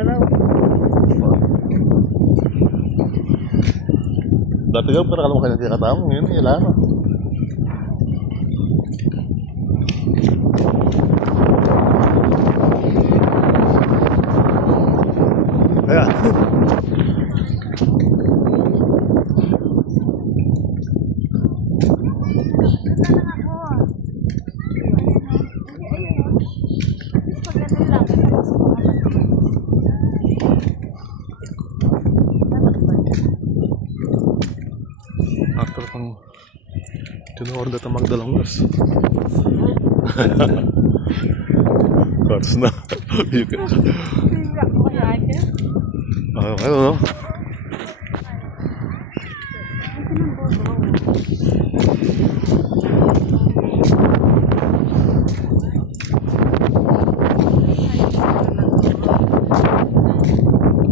araw. Dati ka, para alam mo kanya kikatamo. Ngayon, wala na. Ayan. After pang tinuorder na magdalang gas. Cuts na. Ano no?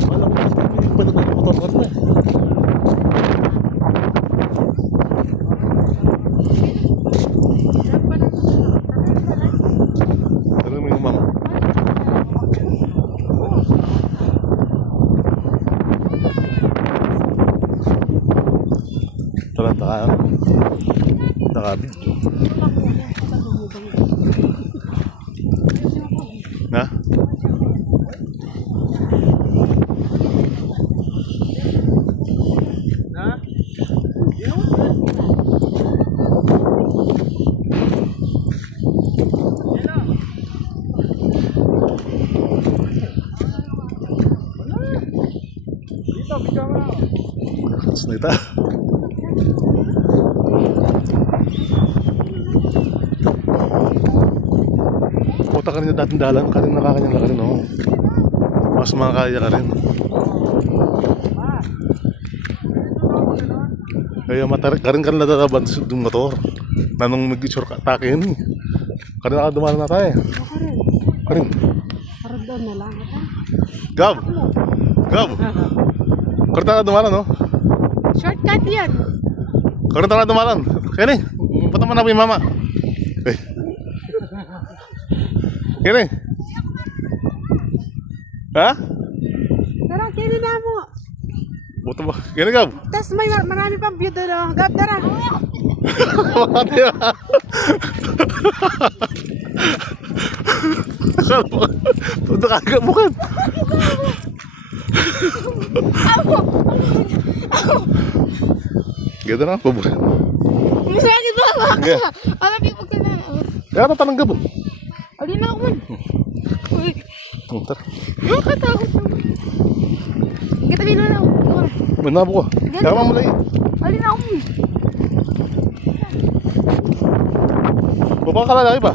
Wala ko yung balik ng motor na. Tanong mo yung mama. Talantakan. Nakabit. Na? Snita. Puta ka rin na dating dalan, ka rin nakakanya na ka rin, oh. Mas makakaya ka rin. Kaya matarik ka rin ka rin natataban yung motor. Nanong mag-short atake yun, eh. Ka rin nakadumalan na tayo. Ka rin. Parang doon na lang. Gab! Gab! Ka rin nakadumalan, oh. Shortcut yan. Ka rin nakadumalan. Kaya ni, pataman na po yung mama. Eh. Kini. Ha? Tara, kini na mo. Buto ba? Kini Gab. Tapos may marami pang view doon. Oh. Gab, tara. Mati ba? Punta ka agad bukan. Ganda na po bukan. Masakit ba? Yeah. Alam niyo pag na. Kaya ka tanang Gab. Alin na ako man. Uy. Tara. Nakatakot na. Katabi na ako. Manabo ka. Kaya ka mamulay. Alin na ako man. Baba ka lalaki ba?